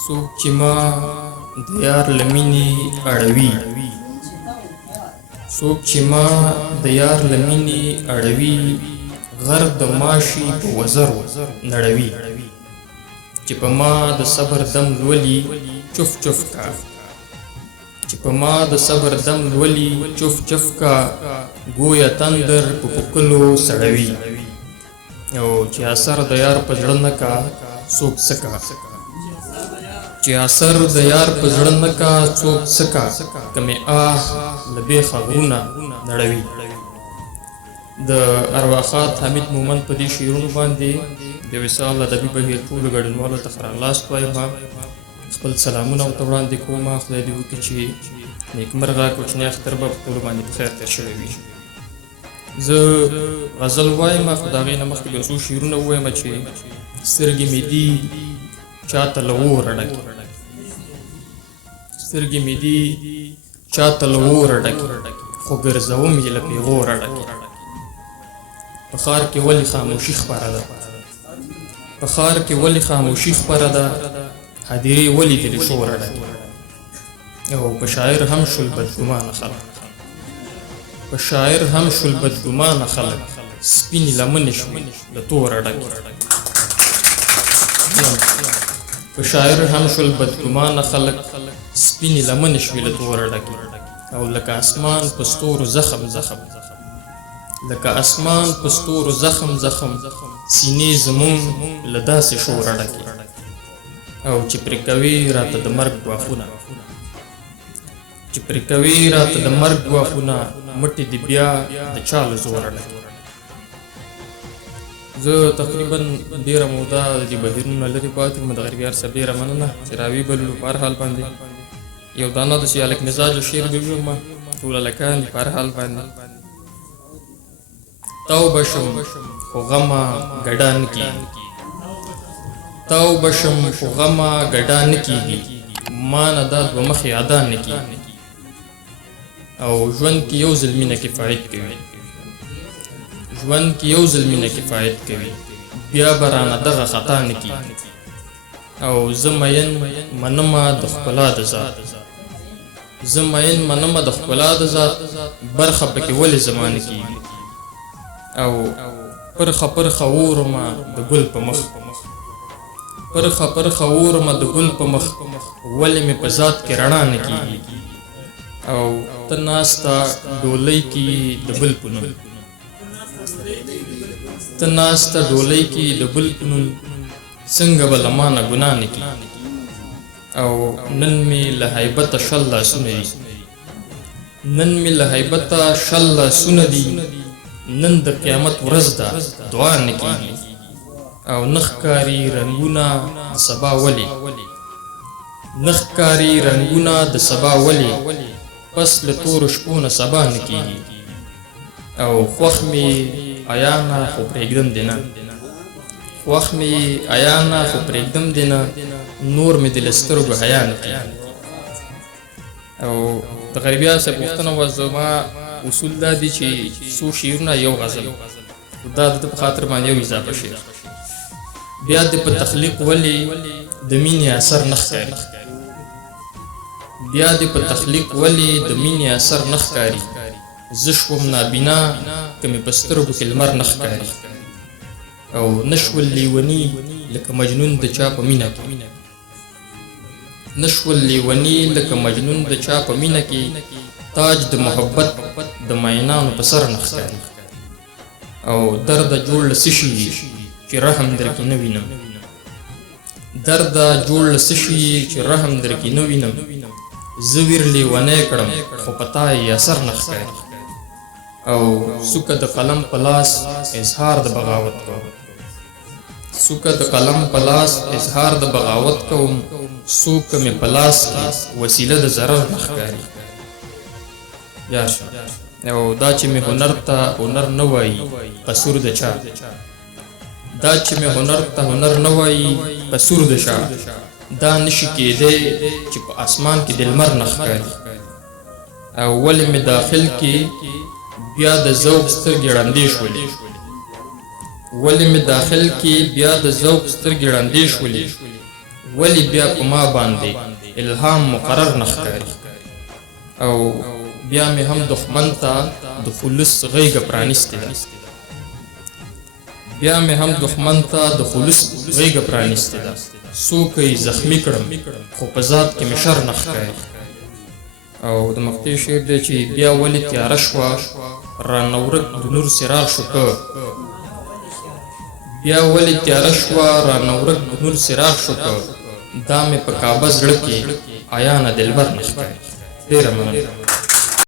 څوک چې ما د یار له مینې اړوي، څوک چې ما د یار له مینې اړوي، غر د ماشي په وزرو نړوي. چې په ما د صبر دم لولي چف چف کا، چې په ما د صبر دم لولي چف چف کا، گویا تندر په پکلو سړوي. او چې اثر د یار په زړه نه کا څوک سکا، چې اثر د یار په زړه نه کا څوک سکا، کمې له بیخه غرونه نړوي. د ارواښاد حمید مومند په دې شعرونو باندې د وصال ادبي بهیر ټولو ګډونوالو ته ښه راغلاست وایم. خپل سلامونه ورته وړاندې کوم. خدای دې وکړي چې نیکمرغه کوچنی اختر به په ټولو باندې په خیر تېر شوی وي. زه غزل وایم، خو د هغې نه مخکې به یو څو شعرونه ووایم چې سترګې مې دي چاته له اوره ډکې، سترګې مې دي چاته له اوره ډکې، خو ګرځوم یې له پېغوره ډکې. په ښار کې ولې خاموشي خپره ده، په ښار کې ولې خاموشي خپره ده، هدیرې ولې دلې شوره ډکې. او په شاعر هم شول بدګمانه خلک، په شاعر هم شول بدګمانه خلک، سپینې لمنې شوې له توره ډکې. په شاعر هم شول بدګمانه خلک، سپینې لمنې شوې له توره ډکې. او لکه اسمان په ستورو زخم زخم، لکه اسمان په ستورو زخم زخم، سینې زمون له داسې شوره ډکې. او چې پرې کوي راته د مرګ ګواښونه، چې پرې کوي راته د مرګ ګواښونه، مټې دې بیا د چا له زوره ډکې. زه تقریبا ډېره موده د دې بهیرونو لرې پاتې وم. د غریبیار صاحب ډېره مننه چې راوی بللو. په هر حال باندې یو دانه داسې هلک مزاجو شعر به ویم، ټول هلکان دي په هر حال باندې. توبه شم خو غمه ګډا نه کېږي، توبه شم خو غمه ګډا نه کېږي، ما نه دا دوه مخې ادا نه کېږي. او ژوند کې یو ځل مینه کفایت کوي، ژوند کې یو ځل مینه کفایت کوي، بیا به رانه دغه خطا نه کېږي. او زه مین منمه د ښکلا د ذات، زه مین منمه د ښکلا د ذات، برخه پکې ولې زما نه کېږي. او پرخه پرخه اورمه د ګل په مخ، پرخه پرخه اورمه د ګل په مخ، ولې مې په ذات کې رڼا نه کېږي. او ته ناسته ډولۍ کې د بل په نوم، ته ناسته ډولۍ کې د بل په نوم، څنګه به له ما نه ګناه نه کېږي. او نن مې له هیبته شل لاسونه دي، نن مې له هیبته شل لاسونه دي، نن د قیامت ورځ ده دعا نه کېږي. او نه ښکاري رنګونه د سبا ولې، نه ښکاري رنګونه د سبا ولې، پس له تورو شپو نه سبا نه کېږي. او خوښ مې عیانه خو پرېږدم دې نه، خوښ مې عیانه خو پرېږدم دې نه، نور مې د له سترګو حیا نه کېږي. او د غریبیار صاحب پوښتنه وه، زما اصول دا دي چې څو شعرونه یو غزل، دا د ده په خاطر باندې یو اضافه شعر. بیا دې په تخلیق ولې د مینې اثر نه ښکاري، بیا دې په تخلیق ولې د مینې اثر نه ښکاري، زه شوم نابینا که مې په سترګو کې لمر نه ښکاري. او نه شول لیوني لکه مجنون د چا په مینه کې، نه شول لیوني لکه مجنون د چا په مینه کې، تاج د محبت د مینانو په سر نه ښکاري. او درده جوړ له څه شي چې رحم درکې نه وینم، درده جوړ له څه شي چې رحم درکې نه وینم، زه ویر لیونی کړم خو په تا یې اثر نه ښکاري. او څوکه د قلم په لاس اظهار د بغاوت کوم، څوکه د قلم په لاس اظهار د بغاوت کوم، څوکه مې په لاس کې وسیله د ضرر نه ښکاري. یا او دا چې مې هنر ته هنر نه وایي قصور د چا، دا چې مې هنر ته هنر نه وایي قصور د چا، دا نشي کېدی چې په اسمان کې د لمر نه ښکاري. او ولې مې داخل کې بیا د ذوق سترګې ړندې شولې، ولې مې داخل کې بیا د ذوق سترګې ړندې شولې، ولی بیا په ما باندې الهام مقرر نه ښکاري او بیا مې هم دښمن ته د خلوص غېږه پرانیستې ده بیا مې هم دښمن ته د خلوص غېږه پرانیستې ده څوک یې زخمي کړم خو په ذات کې مې شر نه ښکاري او د مقطع شعر دی چې بیا ولې تیاره شوه رانه ورک د نور څراغ شو که بیا ولې تیاره شوه رانه ورک د نور څراغ شو که دا مې په کعبه زړه کې عیانه دلبر نه ښکاري ډېره مننه